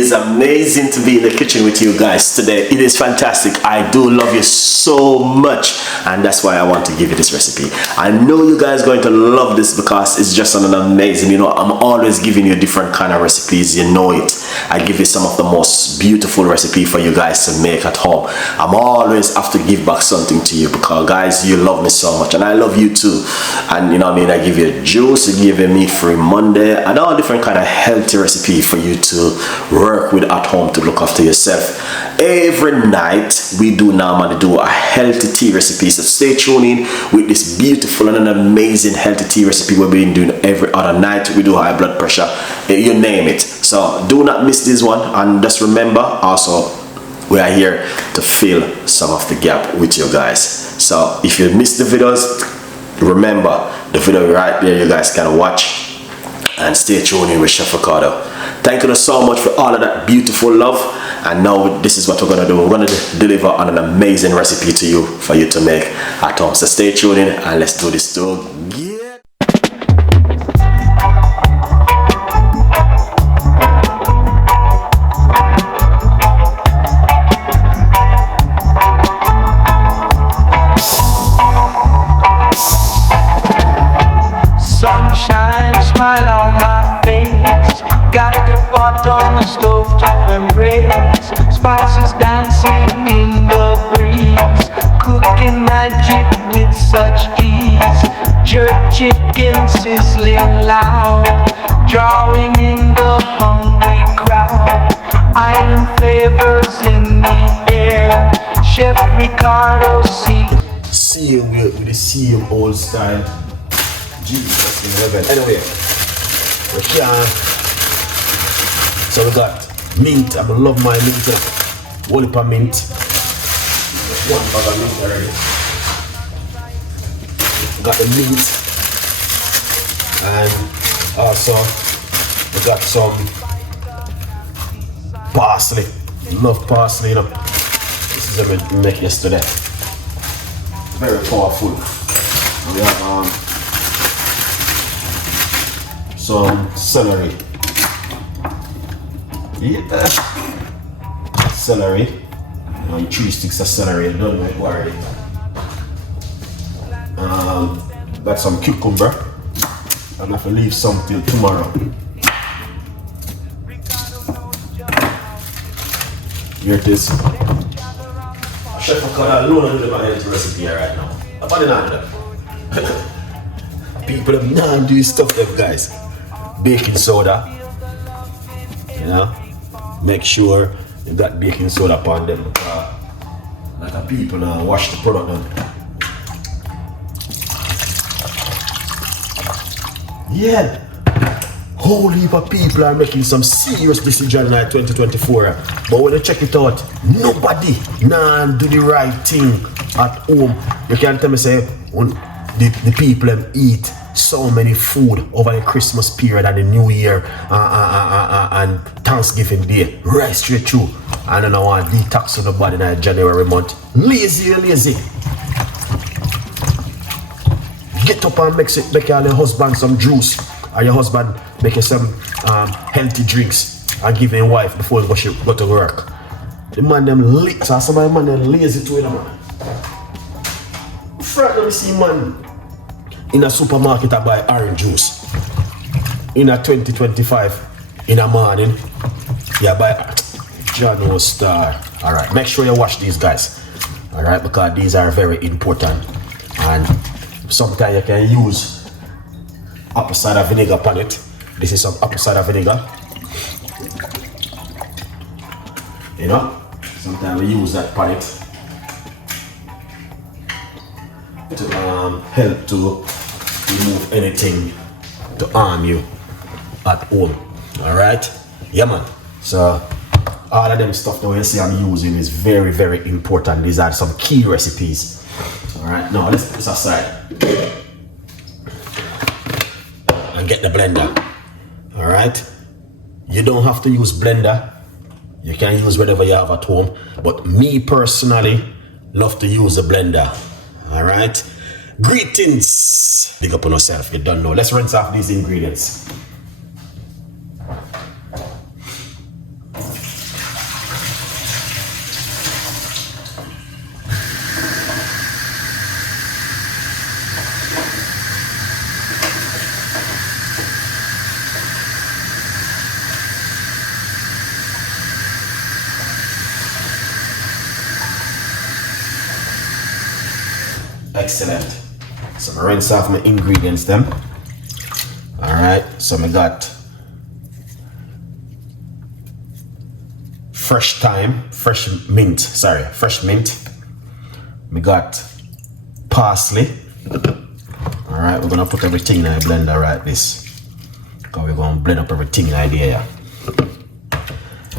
It's amazing to be in the kitchen with you guys today. It is fantastic. I do love you so much, and that's why I want to give you this recipe. I know you guys are going to love this because it's just an amazing, you know, I'm always giving you different kind of recipes, you know it. I give you some of the most beautiful recipe for you guys to make at home. I'm always have to give back something to you because guys, you love me so much and I love you too. And you know what I mean, I give you juice, I give you meat-free Monday and all different kind of healthy recipe for you to work with at home to look after yourself. Every night we do normally do a healthy tea recipe, so stay tuned in with this beautiful and an amazing healthy tea recipe we've been doing every other night. We do high blood pressure, you name it. So do not miss this one, and just remember also we are here to fill some of the gap with you guys. So if you missed the videos, remember the video right there, you guys can watch. And stay tuned in with Chef Ricardo. Thank you so much for all of that beautiful love. And now this is what we're gonna do. We're gonna deliver on an amazing recipe to you for you to make at home. So stay tuned in and let's do this together. Sunshine, smile on my face. Got the pot on the stove to embrace. Spices dancing in the breeze. Cooking magic with such ease. Jerk chicken sizzling loud. Drawing in the hungry crowd. Iron flavors in the air. Chef Ricardo Same with the same old style. Jesus in heaven. Anyway, we can. So we got mint. I love my mint. Whole heap of mint. One bag of mint already. We got the mint. And also we got some parsley. Love parsley, you know. This is what we make yesterday. Very powerful. We have some celery. Yeah. Celery. 3 sticks of celery. Don't make worry. Got some cucumber. I'm going to leave some till tomorrow. Here it is. Chef Ricardo alone do my healthy recipe here right now. About it. People have not do stuff them guys. Baking soda, you know, make sure you got baking soda upon them because like a people now wash the product down. Yeah, whole heap of people are making some serious decision in 2024, but when you check it out, nobody do the right thing at home. You can't tell me say when the people them eat so many food over the Christmas period and the New Year and Thanksgiving Day, right straight through. And then I want detox on the body in January month. Lazy. Get up and make your husband some juice, or your husband make you some healthy drinks and give your wife before you go to work. The man them so some of the man them lazy too, man. Let me see man in a supermarket I buy orange juice in a 2025 in a morning. Yeah, buy John Star. Alright, make sure you wash these guys. Alright, because these are very important. And sometimes you can use apple cider vinegar upon it. This is some apple cider vinegar. You know, sometimes we use that upon it to help to remove anything to harm you at home. Alright? Yeah man. So all of them stuff that you see I'm using is very, very important. These are some key recipes. Alright, now let's put this aside and get the blender. Alright? You don't have to use blender. You can use whatever you have at home. But me personally love to use a blender. Alright? Greetings! Big up on yourself, you don't know. Let's rinse off these ingredients. Excellent. So I rinse off my ingredients them. Alright, so I got fresh mint. We got parsley. Alright, we're gonna put everything in a blender right this. Because we're gonna blend up everything in idea.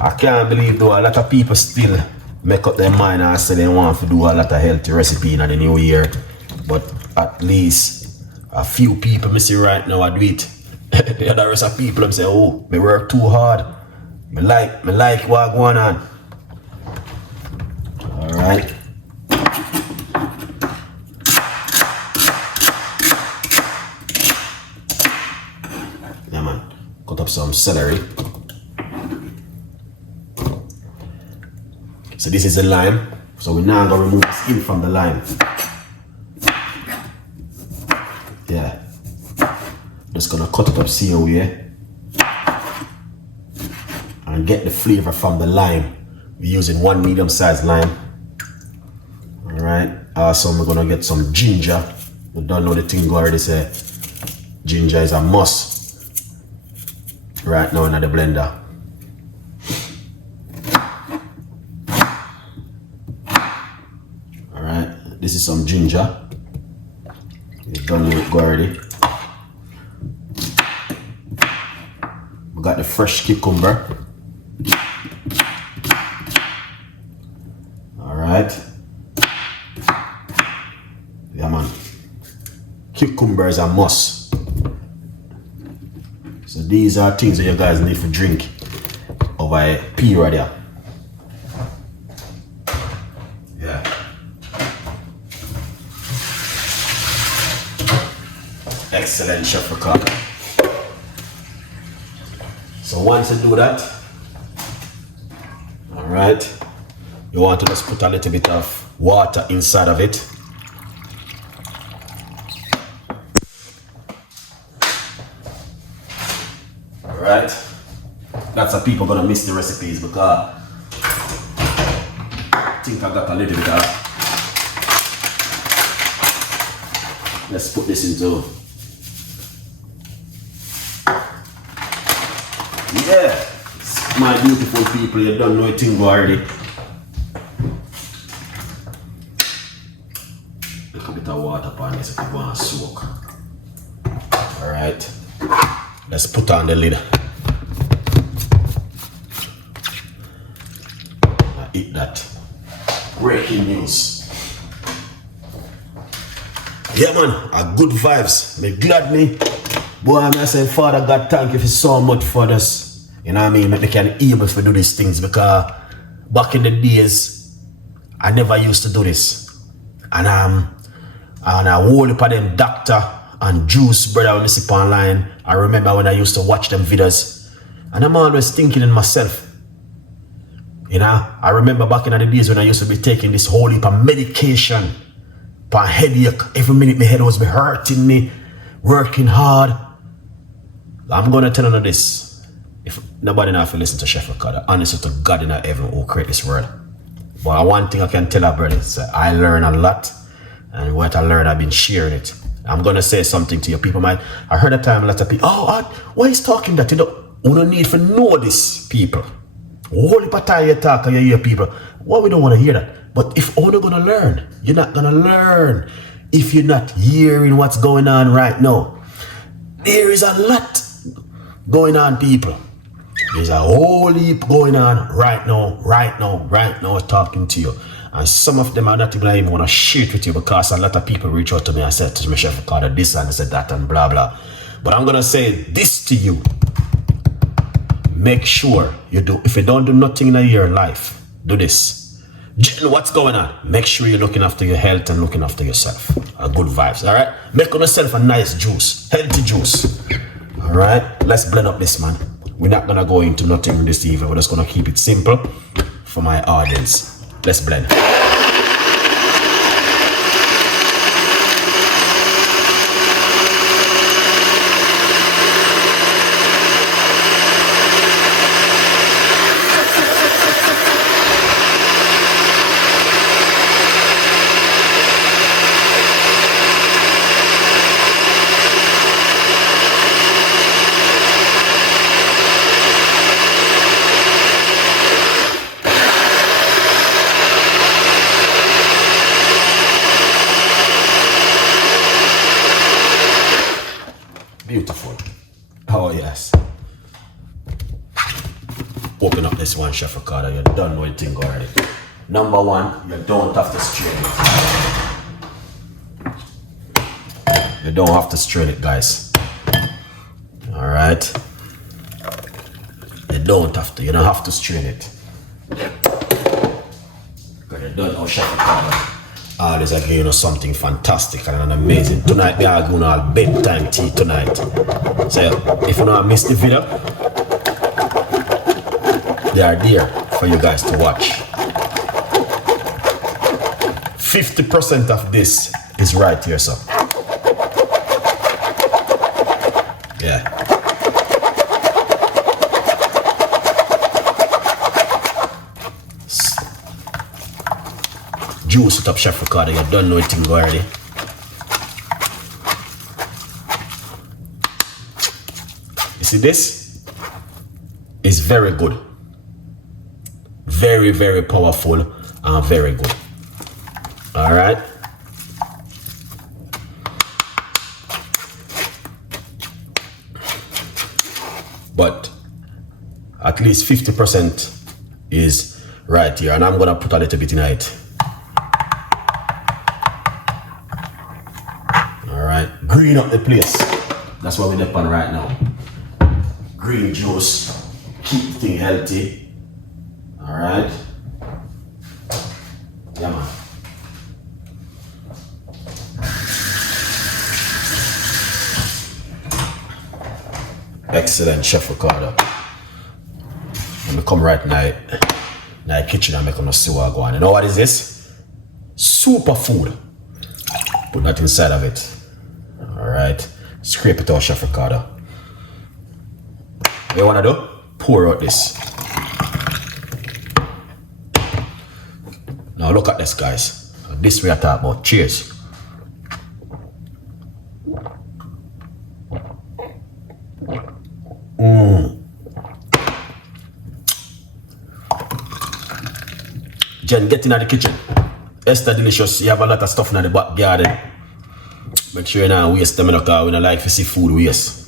I can't believe though a lot of people still make up their mind and say they want to do a lot of healthy recipe in the new year. But at least a few people me see right now I do it. The other rest of people say, oh, me work too hard. Me like what going on. Alright. Yeah man. Cut up some celery. So this is the lime. So we're now gonna remove the skin from the lime. Yeah. Just gonna cut it up see over here. And get the flavor from the lime. We're using 1 medium-sized lime. Alright. Also we're gonna get some ginger. We don't know the thing already say ginger is a must right now in the blender. Alright, this is some ginger. We've done it already. We got the fresh cucumber. Alright. Yeah man. Cucumber is a must. So these are things that you guys need to drink over a period here. Yeah. Excellent, Chef Ricardo. So once you do that, alright, you want to just put a little bit of water inside of it. Alright, that's how people gonna miss the recipes because I think I got a little bit of. Let's put this into. Yeah, my beautiful people, you don't know a thing already. A little bit of water upon this if you want to soak. Alright, let's put on the lid. Now eat that. Breaking news. Yeah man, a good vibes. Me glad me. Boy, I say, Father God, thank you for so much for this. You know what I mean? Make me can able to do these things because back in the days, I never used to do this. And I hold up them doctor and juice brother when I see online. I remember when I used to watch them videos. And I'm always thinking in myself. You know, I remember back in the days when I used to be taking this whole heap of medication for headache. Every minute my head was hurting me, working hard. I'm gonna tell you this. If nobody now listen to Chef Ricardo, honestly to God in heaven who create this world. But one thing I can tell our brothers, I learn a lot, and what I learned, I've been sharing it. I'm gonna say something to you. People might, I heard a time a lot of people, why is talking that? You don't need to know this, people. Holy patay you talk and you hear people. Why we don't want to hear that? But if you're gonna learn, you're not gonna learn if you're not hearing what's going on right now. There is a lot going on, people. There's a whole heap going on right now, talking to you. And some of them are not even want to share it with you because a lot of people reach out to me and said to me, Chef Ricardo, this and said that and blah, blah. But I'm going to say this to you. Make sure you do, if you don't do nothing in your life, do this. What's going on? Make sure you're looking after your health and looking after yourself. Good vibes, all right? Make on yourself a nice juice, healthy juice. All right, let's blend up this, man. We're not gonna go into nothing this evening. We're just gonna keep it simple for my audience. Let's blend. Beautiful. Oh yes. Open up this one, Chef Ricardo. You done know anything already. Number one, you don't have to strain it. You don't have to strain it, guys. Alright. You don't have to. You don't have to strain it. Because you don't know Chef Ricardo. Always again, you know, something fantastic and amazing. Tonight we are going to have bedtime tea tonight. So if you don't miss the video, they are there for you guys to watch. 50% of this is right here, so. Yeah. Juice it up, Chef Ricardo. You don't know anything already. You see, this is very good. Very, very powerful and very good. All right. But at least 50% is right here, and I'm gonna put a little bit in it. All right, green up the place. That's what we're on right now. Green juice, keep things healthy. All right. Yeah, man. Excellent, Chef Ricardo. Let me come right now in the kitchen and make them see what I go on. You know what is this? Superfood. Put that inside of it. Alright. Scrape it out, Chef Ricardo. What you wanna do? Pour out this. Now look at this, guys. This we are talking about. Cheers. Jen, get in the kitchen. Esther delicious. You have a lot of stuff in the back garden. Make sure you don't waste them because we don't like to see food waste.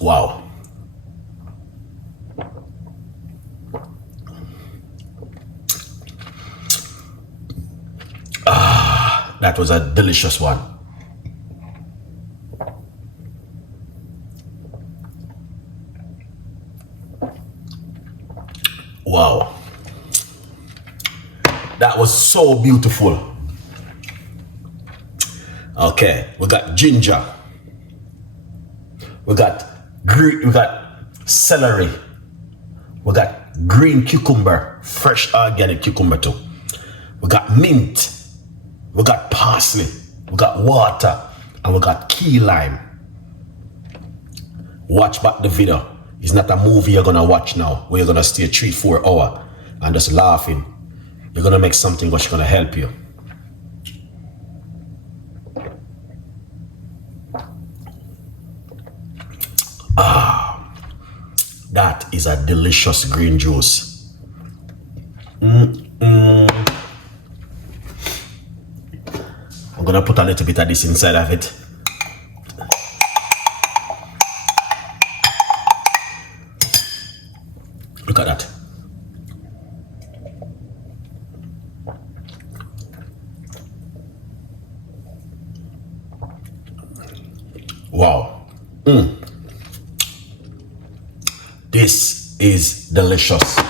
Wow. That was a delicious one. Wow. That was so beautiful. Okay, we got ginger. We got celery. We got green cucumber, fresh organic cucumber too. We got mint. We got parsley. We got water. And we got key lime. Watch back the video. It's not a movie you're gonna watch now where you're gonna stay 3-4 hours and just laughing. You're gonna make something which is gonna help you. That is a delicious green juice. I'm gonna put a little bit of this inside of it. Look at that. Wow. This is delicious.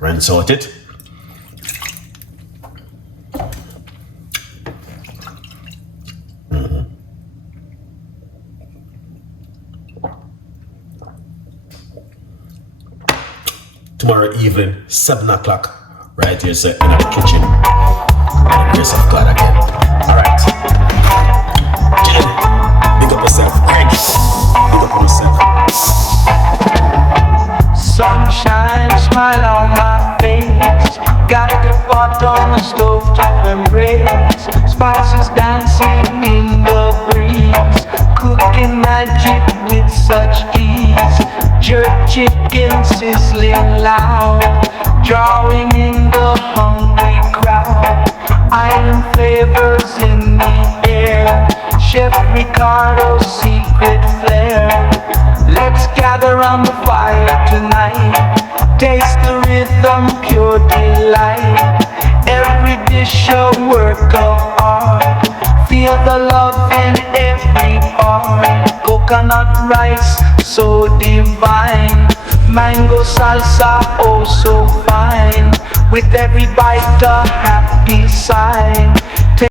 Rinse out it. Tomorrow evening, 7 o'clock, right here, so in the kitchen. By the grace of God again. Alright. Big up yourself. Greg. Big up on yourself. Sunshine, smile on my face. Got the pot on the stove top embrace. Spices dancing in the breeze. Cooking magic with such ease. Jerk chicken sizzling loud. Drawing in the hungry crowd. island flavors in the air. Chef Ricardo's secret flair. Let's gather round the fire tonight. Taste the rhythm, pure delight. Every dish a work of art. Feel the love in every part. Coconut rice, so divine. Mango salsa, oh so fine. With every bite a happy sign.